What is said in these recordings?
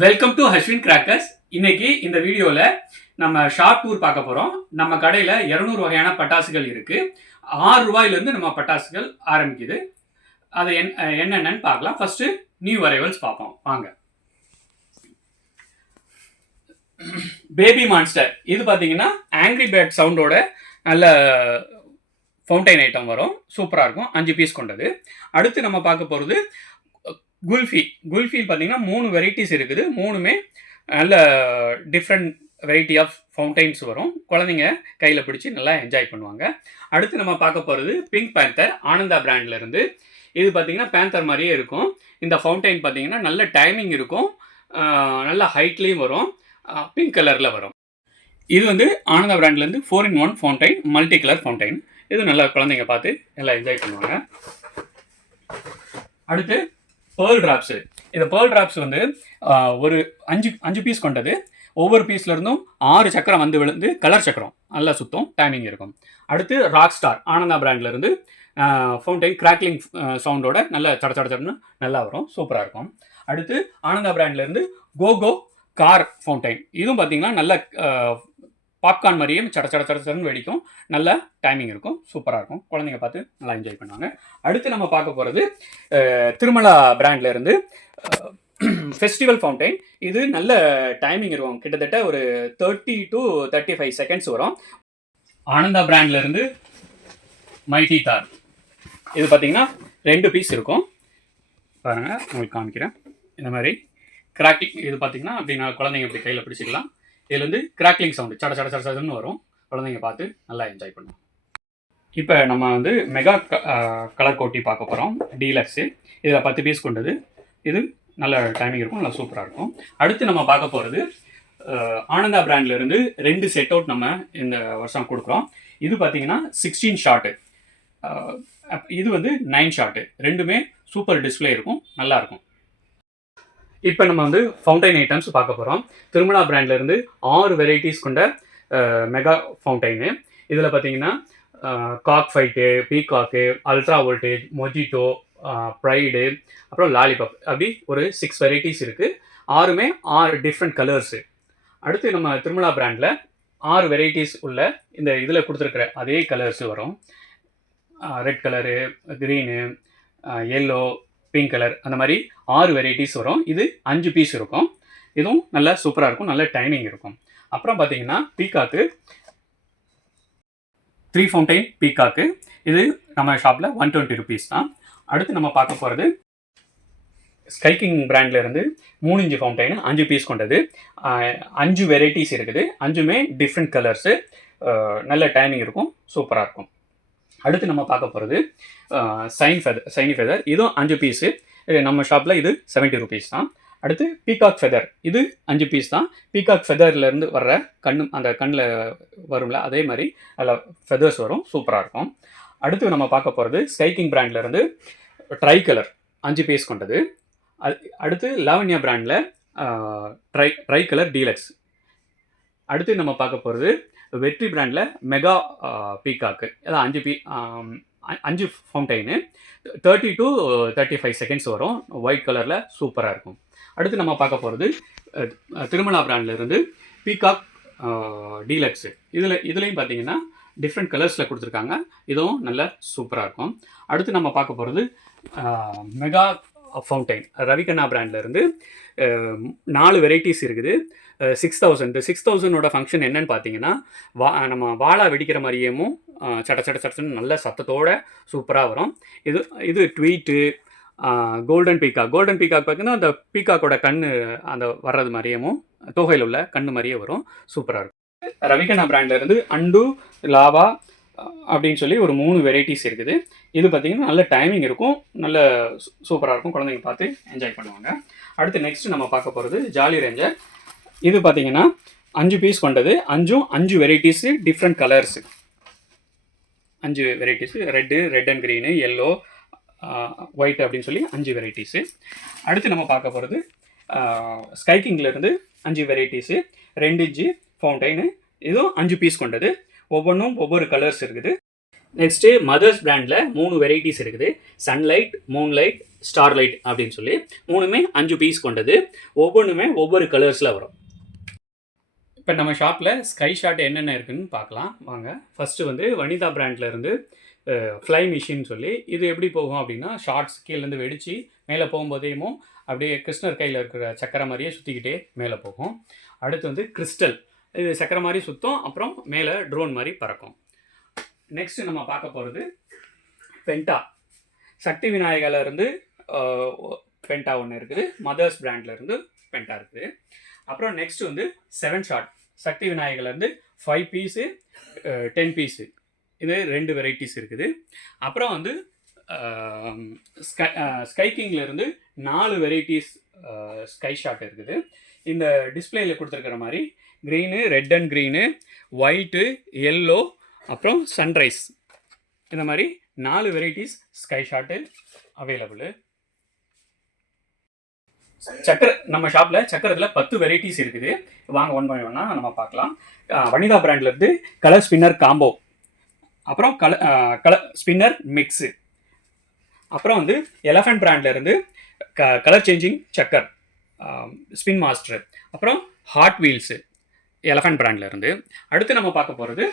Welcome to Ashwin crackers. இன்னைக்கு இந்த வீடியோவில் நம்ம ஷார்ட் டூர் பார்க்க போகிறோம். நம்ம கடையில் 200 வகையான பட்டாசுகள் இருக்கு. 6 ரூபாயிலிருந்து நம்ம பட்டாசுகள் ஆரம்பிக்குது. அது என்னென்னு பார்க்கலாம். ஃபர்ஸ்ட் நியூ அரைவல்ஸ் பார்ப்போம் வாங்க. பேபி மான்ஸ்டர் இது பார்த்தீங்கன்னா ஆங்கிரி பேர்ட் சவுண்டோட நல்ல ஃபவுண்டைன் ஐட்டம் வரும். சூப்பராக இருக்கும். 5 பீஸ் கொண்டது. அடுத்து நம்ம பார்க்க போகிறது குல்ஃபி பார்த்தீங்கன்னா 3 வெரைட்டிஸ் இருக்குது. 3மே நல்ல டிஃப்ரெண்ட் வெரைட்டி ஆஃப் ஃபவுண்டைன்ஸ் வரும். குழந்தைங்க கையில் பிடிச்சி நல்லா என்ஜாய் பண்ணுவாங்க. அடுத்து நம்ம பார்க்க போகிறது பிங்க் பேந்தர் ஆனந்தா பிராண்ட்ல இருந்து. இது பார்த்தீங்கன்னா பேந்தர் மாதிரியே இருக்கும். இந்த ஃபவுண்டைன் பார்த்தீங்கன்னா நல்ல டைமிங் இருக்கும், நல்ல ஹைட்லேயும் வரும், பிங்க் கலரில் வரும். இது வந்து ஆனந்தா பிராண்ட்லேருந்து 4-in-1 fountain, multi colour fountain. இது நல்லா குழந்தைங்க பார்த்து நல்லா என்ஜாய் பண்ணுவாங்க. அடுத்து பேர்ல் டிராப்ஸு. இந்த பேர்ல் டிராப்ஸ் வந்து ஒரு 5 பீஸ் கொண்டது. ஒவ்வொரு பீஸ்ல இருந்தும் 6 சக்கரம் வந்து விழுந்து கலர் சக்கரம் நல்லா சுத்தம், டைமிங் இருக்கும். அடுத்து ராக் ஸ்டார் ஆனந்தா பிராண்ட்ல இருந்து ஃபவுண்டைன் கிராக்லிங் சவுண்டோட நல்ல சடச்சடன்னு நல்லா வரும், சூப்பராக இருக்கும். அடுத்து ஆனந்தா பிராண்ட்ல இருந்து கோகோ கார் ஃபவுண்டைன். இதுவும் பார்த்தீங்கன்னா நல்ல பாப்கார்ன் மாதிரியே சடச்சடன்னு வெடிக்கும், நல்ல டைமிங் இருக்கும், சூப்பராக இருக்கும். குழந்தைங்க பார்த்து நல்லா என்ஜாய் பண்ணுவாங்க. அடுத்து நம்ம பார்க்க போகிறது திருமலா பிராண்ட்ல இருந்து ஃபெஸ்டிவல் ஃபவுண்டைன். இது நல்ல டைமிங் இருக்கும், கிட்டத்தட்ட ஒரு 30 to 35 செகண்ட்ஸ் வரும். ஆனந்தா பிராண்ட்ல இருந்து மைட்டி தார். இது பார்த்தீங்கன்னா 2 பீஸ் இருக்கும். பாருங்க, உங்களுக்கு காமிக்கிறேன். இந்த மாதிரி கிராக்கிங் இது பார்த்தீங்கன்னா அப்படின்னா குழந்தைங்க இப்படி கையில் பிடிச்சிக்கலாம். இதுலேருந்து கிராக்லிங் சவுண்டு சடன்னு வரும். குழந்தைங்க பார்த்து நல்லா என்ஜாய் பண்ணுவோம். இப்போ நம்ம வந்து மெகா கலர் கோட்டி பார்க்க போகிறோம். டீலக்ஸு. இதில் 10 பீஸ் கொண்டது. இது நல்ல டைமிங் இருக்கும், நல்லா சூப்பராக இருக்கும். அடுத்து நம்ம பார்க்க போகிறது ஆனந்தா பிராண்ட்ல இருந்து 2 செட் அவுட் நம்ம இந்த வருஷம் கொடுக்குறோம். இது பார்த்தீங்கன்னா 16 ஷாட்டு, இது வந்து 9 ஷாட்டு. ரெண்டுமே சூப்பர் டிஸ்பிளே இருக்கும், நல்லா இருக்கும். இப்போ நம்ம வந்து ஃபவுண்டைன் ஐட்டம்ஸ் பார்க்க போகிறோம். திருமலா பிராண்ட்ல இருந்து 6 வெரைட்டிஸ் கொண்ட மெகா ஃபவுண்டைனு. இதில் பார்த்தீங்கன்னா cock fight, peacock, ultra voltage, mojito, pride, அப்புறம் லாலிபாப், அப்படி ஒரு 6 வெரைட்டிஸ் இருக்குது. 6மே 6 டிஃப்ரெண்ட் கலர்ஸு. அடுத்து நம்ம திருமலா பிராண்டில் 6 வெரைட்டிஸ் உள்ள இந்த இதில் கொடுத்துருக்குற அதே கலர்ஸு வரும். Red colour, green, yellow, pink colour, அந்த மாதிரி 6 வெரைட்டிஸ் வரும். இது 5 பீஸ் இருக்கும். இதுவும் நல்லா சூப்பராக இருக்கும், நல்ல டைமிங் இருக்கும். அப்புறம் பார்த்தீங்கன்னா பீகாக்கு 3 ஃபவுண்டைன் பீகாக்கு. இது நம்ம ஷாப்பில் 120 ருபீஸ் தான். அடுத்து நம்ம பார்க்க போகிறது ஸ்கைக்கிங் பிராண்ட்ல இருந்து 3 இன்ச் ஃபவுண்டைன் 5 பீஸ் கொண்டது. 5 வெரைட்டிஸ் இருக்குது. 5மே டிஃப்ரெண்ட் கலர்ஸு, நல்ல டைமிங் இருக்கும், சூப்பராக இருக்கும். அடுத்து நம்ம பார்க்க போகிறது சைனி ஃபெதர். இதுவும் 5 பீஸு. நம்ம ஷாப்பில் இது 70 ருபீஸ் தான். அடுத்து பீகாக் ஃபெதர். இது 5 பீஸ் தான். பீகாக் ஃபெதர்லேருந்து வர்ற அந்த கண்ணில் வரும்ல, அதே மாதிரி அதில் ஃபெதர்ஸ் வரும், சூப்பராக இருக்கும். அடுத்து நம்ம பார்க்க போகிறது ஸ்கைக்கிங் பிராண்ட்லேருந்து ட்ரை கலர் 5 பீஸ் கொண்டது. அடுத்து லாவண்யா பிராண்டில் ட்ரை கலர் டீலக்ஸ். அடுத்து நம்ம பார்க்க போகிறது வெற்றி பிராண்டில் மெகா பீகாக்கு. அதான் 5 ஃபவுண்டைனு 30 to 35 செகண்ட்ஸ் வரும். ஒயிட் கலரில் சூப்பராக இருக்கும். அடுத்து நம்ம பார்க்க போகிறது திருமலா பிராண்டில் இருந்து பீகாக் டீலக்ஸு. இதுலேயும் பார்த்தீங்கன்னா டிஃப்ரெண்ட் கலர்ஸில் கொடுத்துருக்காங்க. இதுவும் நல்ல சூப்பராக இருக்கும். அடுத்து நம்ம பார்க்க போகிறது மெகா ஃபவுண்டைன் ரவிகண்ணா பிராண்டில் இருந்து 4 வெரைட்டிஸ் இருக்குது. 6000. இந்த 6000ஓட ஃபங்க்ஷன் என்னன்னு பார்த்தீங்கன்னா, நம்ம வாழை வெடிக்கிற மாதிரியும் சடச்சன்னு நல்ல சத்தத்தோட சூப்பராக வரும். இது ட்வீட்டு, கோல்டன் பீகாக் பார்த்தீங்கன்னா அந்த பீகாக்கோட கண்ணு அந்த வர்றது மாதிரியும் தொகையில் உள்ள கண்ணு மாதிரியே வரும், சூப்பராக இருக்கும். ரவிகண்ணா பிராண்ட்ல இருந்து அண்டு, லாவா அப்படின்னு சொல்லி ஒரு 3 வெரைட்டிஸ் இருக்குது. இது பார்த்தீங்கன்னா நல்ல டைமிங் இருக்கும், நல்ல சூப்பராக இருக்கும், குழந்தைங்க பார்த்து என்ஜாய் பண்ணுவாங்க. அடுத்து நெக்ஸ்ட் நம்ம பார்க்க போகிறது ஜாலி ரேஞ்சர். இது பார்த்தீங்கன்னா 5 பீஸ் கொண்டது. 5 varieties, different colours. 5 varieties, red and green, yellow, white அப்படின்னு சொல்லி 5 வெரைட்டிஸு. அடுத்து நம்ம பார்க்க போகிறது ஸ்கைக்கிங்லேருந்து 5 வெரைட்டிஸு, 2 இன்ச்சு ஃபவுண்டைனு. இதுவும் 5 பீஸ் கொண்டது. ஒவ்வொன்றும் ஒவ்வொரு கலர்ஸ் இருக்குது. நெக்ஸ்ட்டு மதர்ஸ் பிராண்டில் 3 வெரைட்டிஸ் இருக்குது. சன்லைட், மூன்லைட், ஸ்டார்லைட் அப்படின்னு சொல்லி 3மே 5 பீஸ் கொண்டது. ஒவ்வொன்றுமே ஒவ்வொரு கலர்ஸில் வரும். இப்போ நம்ம ஷாப்பில் ஸ்கை ஷாட் என்னென்ன இருக்குதுன்னு பார்க்கலாம் வாங்க. ஃபஸ்ட்டு வந்து வனிதா பிராண்டில் இருந்து ஃப்ளை மிஷின் சொல்லி, இது எப்படி போகும் அப்படின்னா ஷார்ட்ஸ் கீழேருந்து வெடித்து மேலே போகும்போதேமோ அப்படியே கிருஷ்ணர் கையில் இருக்கிற சக்கரை மாதிரியே சுற்றிக்கிட்டே மேலே போகும். அடுத்து வந்து கிறிஸ்டல், இது சக்கரை மாதிரி சுற்றும், அப்புறம் மேலே ட்ரோன் மாதிரி பறக்கும். நெக்ஸ்ட்டு நம்ம பார்க்க போகிறது பென்டா. சக்தி விநாயகாலேருந்து பென்டா ஒன்று இருக்குது. மதர்ஸ் பிராண்ட்லேருந்து பென்டா இருக்குது. அப்புறம் நெக்ஸ்ட் வந்து 7 ஷாட். சக்தி விநாயகர்லேருந்து 5 பீஸு, 10 பீஸு, இது 2 வெரைட்டிஸ் இருக்குது. அப்புறம் வந்து ஸ்கை கிங்லேருந்து 4 வெரைட்டிஸ் ஸ்கை ஷாட் இருக்குது. இந்த டிஸ்பிளேயில் கொடுத்துருக்கிற மாதிரி green, red and green, white, yellow, அப்புறம் சன்ரைஸ், இந்த மாதிரி 4 வெரைட்டிஸ் ஸ்கை ஷாட்டு அவைலபிள். சக்கரை நம்ம ஷாப்பில் சக்கரத்தில் 10 வெரைட்டிஸ் இருக்குது. வாங்க ஒன் பை ஒன்னாக நம்ம பார்க்கலாம். வனிதா பிராண்ட்லேருந்து கலர் ஸ்பின்னர் காம்போ, அப்புறம் கலர் ஸ்பின்னர் மிக்ஸு, அப்புறம் வந்து எலஃபண்ட் பிராண்ட்லேருந்து colour changing chakkar spin master, அப்புறம் ஹாட் வீல்ஸு எலஃபண்ட் பிராண்ட்லேருந்து. அடுத்து நம்ம பார்க்க போகிறது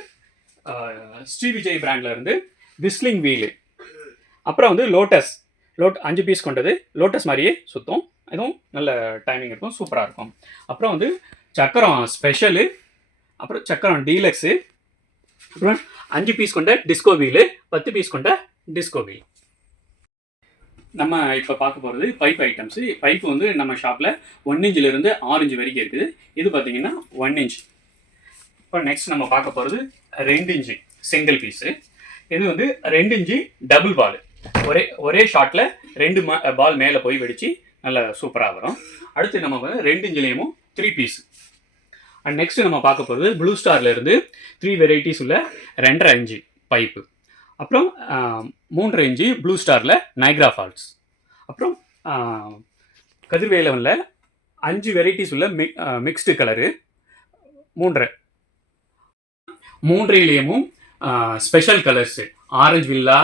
ஸ்ரீ விஜய் பிராண்ட்லேருந்து விஸ்லிங் வீலு, அப்புறம் வந்து லோட்டஸ் 5 பீஸ் கொண்டது, லோட்டஸ் மாதிரியே சுற்றும், இதுவும் நல்ல டைமிங் இருக்கும், சூப்பராக இருக்கும். அப்புறம் வந்து சக்கரம் ஸ்பெஷலு, அப்புறம் சக்கரம் டீலக்ஸு, அப்புறம் 5 பீஸ் கொண்ட டிஸ்கோ வீலு, 10 பீஸ் கொண்ட டிஸ்கோ வீல். நம்ம இப்போ பார்க்க போகிறது பைப் ஐட்டம்ஸு. பைப்பு வந்து நம்ம ஷாப்பில் 1 இன்ச்சிலேருந்து 6 இன்ச் வரைக்கும் இருக்குது. இது பார்த்தீங்கன்னா 1 இன்ச். இப்போ நெக்ஸ்ட் நம்ம பார்க்க போகிறது 2 இன்ச்சு சிங்கிள் பீஸு. இது வந்து 2 இன்ச்சு டபுள் பால். ஒரே ஷாட்டில் 2 பால் மேலே போய் வெடித்து நல்லா சூப்பராக வரும். அடுத்து நம்ம வந்து 2 இன்ச்சிலேயும் 3 பீஸ். அண்ட் நெக்ஸ்ட் நம்ம பார்க்க போகிறது ப்ளூ ஸ்டார்லேருந்து 3 வெரைட்டிஸ் உள்ள 2.5 இன்ச்சு பைப்பு. அப்புறம் 3.5 இன்ச்சு ப்ளூ ஸ்டாரில் நைக்ரா ஃபால்ஸ். அப்புறம் கதிர்வேலவனில் 5 வெரைட்டிஸ் உள்ள மிக்ஸ்டு கலரு 3.5லேயும் special colours orange villa,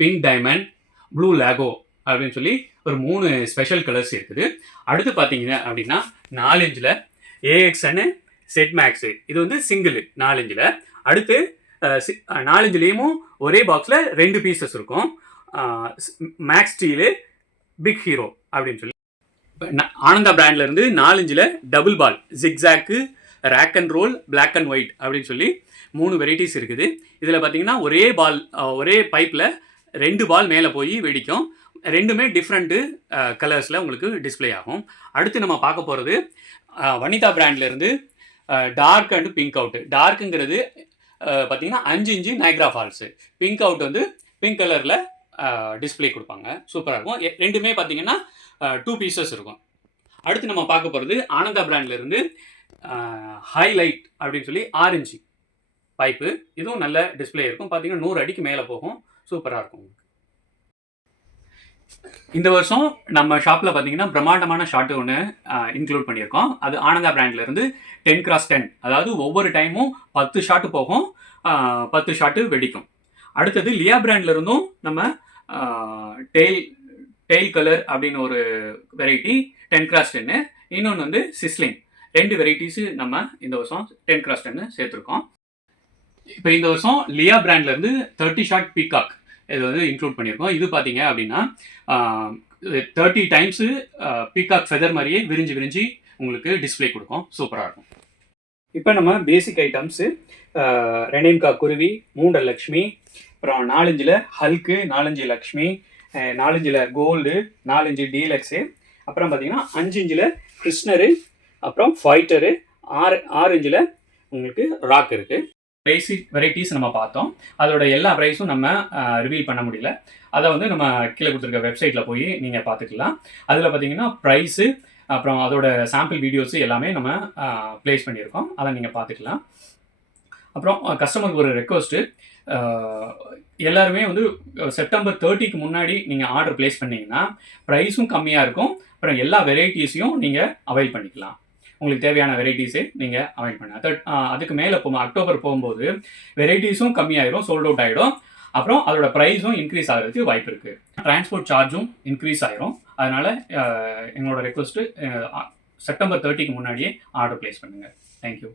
pink diamond, blue Lego அப்படின்னு சொல்லி ஒரு 3 ஸ்பெஷல் கலர்ஸ் இருக்குது. அடுத்து பார்த்தீங்க அப்படின்னா 4 இன்ச்சில் ஏஎக்ஸ்ன்னு செட் மேக்ஸு, இது வந்து சிங்கிள் 4 இன்ச்சில். அடுத்து 4 இன்ச்சிலேயும் ஒரே பாக்ஸில் 2 பீசஸ் இருக்கும். மேக்ஸ் ஸ்டீலு, பிக் ஹீரோ அப்படின்னு சொல்லி. ஆனந்தா பிராண்ட்லேருந்து 4 இன்ச்சில் double ball, zigzag, rock and roll, black and white அப்படின்னு சொல்லி 3 வெரைட்டிஸ் இருக்குது. இதில் பார்த்தீங்கன்னா ஒரே பைப்பில் 2 பால் மேலே போய் வெடிக்கும். 2மே டிஃப்ரெண்ட்டு கலர்ஸில் உங்களுக்கு டிஸ்பிளே ஆகும். அடுத்து நம்ம பார்க்க போகிறது வனிதா பிராண்ட்லேருந்து டார்க் அண்டு பிங்க் அவுட்டு. டார்க்குங்கிறது பார்த்தீங்கன்னா 5 inch Niagara falls, pink out வந்து பிங்க் கலரில் டிஸ்பிளே கொடுப்பாங்க, சூப்பராக இருக்கும். 2மே பார்த்தீங்கன்னா 2 பீசஸ் இருக்கும். அடுத்து நம்ம பார்க்க போகிறது ஆனந்தா பிராண்ட்லேருந்து ஹைலைட் அப்படின்னு சொல்லி 6 இன்ச்சு பைப்பு, இதுவும் நல்ல டிஸ்பிளே இருக்கும். பார்த்தீங்கன்னா 100 அடிக்கு மேலே போகும், சூப்பராக இருக்கும். இந்த வருஷம் நம்ம ஷாப்பில் பார்த்தீங்கன்னா பிரம்மாண்டமான ஷாட்டு ஒன்று இன்க்ளூட் பண்ணியிருக்கோம். அது ஆனந்தா பிராண்ட்லேருந்து 10x10, அதாவது ஒவ்வொரு டைமும் 10 ஷாட்டு போகும், 10 ஷாட்டு வெடிக்கும். அடுத்தது லியா பிராண்ட்லேருந்தும் நம்ம டெயில் கலர் அப்படின்னு ஒரு வெரைட்டி 10x10, இன்னொன்று வந்து சிஸ்லிங், 2 வெரைட்டிஸு நம்ம இந்த வருஷம் 10x10 சேர்த்துருக்கோம். இப்போ இந்த வருஷம் லியா பிராண்ட்லேருந்து 30 ஷாட் பீகாக் இது வந்து இன்க்ளூட் பண்ணியிருக்கோம். இது பார்த்தீங்க அப்படின்னா 30 டைம்ஸு பீகாக் ஃபெதர் மாதிரியே விரிஞ்சு உங்களுக்கு டிஸ்பிளே கொடுக்கும், சூப்பராக இருக்கும். இப்போ நம்ம பேசிக் ஐட்டம்ஸு ரெனேம்கா குருவி, 3 லக்ஷ்மி, அப்புறம் 4 இன்ச்சில் ஹல்க்கு, 4 இன்ச்சு லக்ஷ்மி, 4 இன்ச்சில் கோல்டு, 4 இன்ச்சு டீலக்ஸு, அப்புறம் பார்த்தீங்கன்னா 5 இன்ச்சில் கிருஷ்ணரு, அப்புறம் ஃபைட்டரு, 6 இன்ச்சில் உங்களுக்கு ராக் இருக்குது. பேசிக் வெரைட்டிஸ் நம்ம பார்த்தோம். அதோட எல்லா ப்ரைஸும் நம்ம ரிவீல் பண்ண முடியல. அதை வந்து நம்ம கீழே கொடுத்துருக்க வெப்சைட்டில் போய் நீங்கள் பார்த்துக்கலாம். அதில் பார்த்தீங்கன்னா ப்ரைஸு, அப்புறம் அதோட சாம்பிள் வீடியோஸு எல்லாமே நம்ம ப்ளேஸ் பண்ணியிருக்கோம், அதை நீங்கள் பார்த்துக்கலாம். அப்புறம் கஸ்டமருக்கு ஒரு ரெக்வஸ்ட்டு, எல்லாருமே வந்து செப்டம்பர் 30க்கு முன்னாடி நீங்கள் ஆர்டர் ப்ளேஸ் பண்ணிங்கன்னா ப்ரைஸும் கம்மியாக இருக்கும், அப்புறம் எல்லா வெரைட்டிஸையும் நீங்கள் அவைல் பண்ணிக்கலாம். உங்களுக்கு தேவையான வெரைட்டிஸே நீங்கள் அவைல் பண்ணலாம். அதுக்கு மேலே அக்டோபர் போகும்போது வெரைட்டிஸும் கம்மியாயிடும், சோல்ட் அவுட் ஆகிடும். அப்புறம் அதோட ப்ரைஸும் இன்க்ரீஸ் ஆகிறதுக்கு வாய்ப்பு இருக்குது. டிரான்ஸ்போர்ட் சார்ஜும் இன்க்ரீஸ் ஆயிரும். அதனால் எங்களோட ரெக்வஸ்ட்டு செப்டம்பர் 30க்கு முன்னாடியே ஆர்டர் ப்ளேஸ் பண்ணுங்கள். தேங்க்யூ.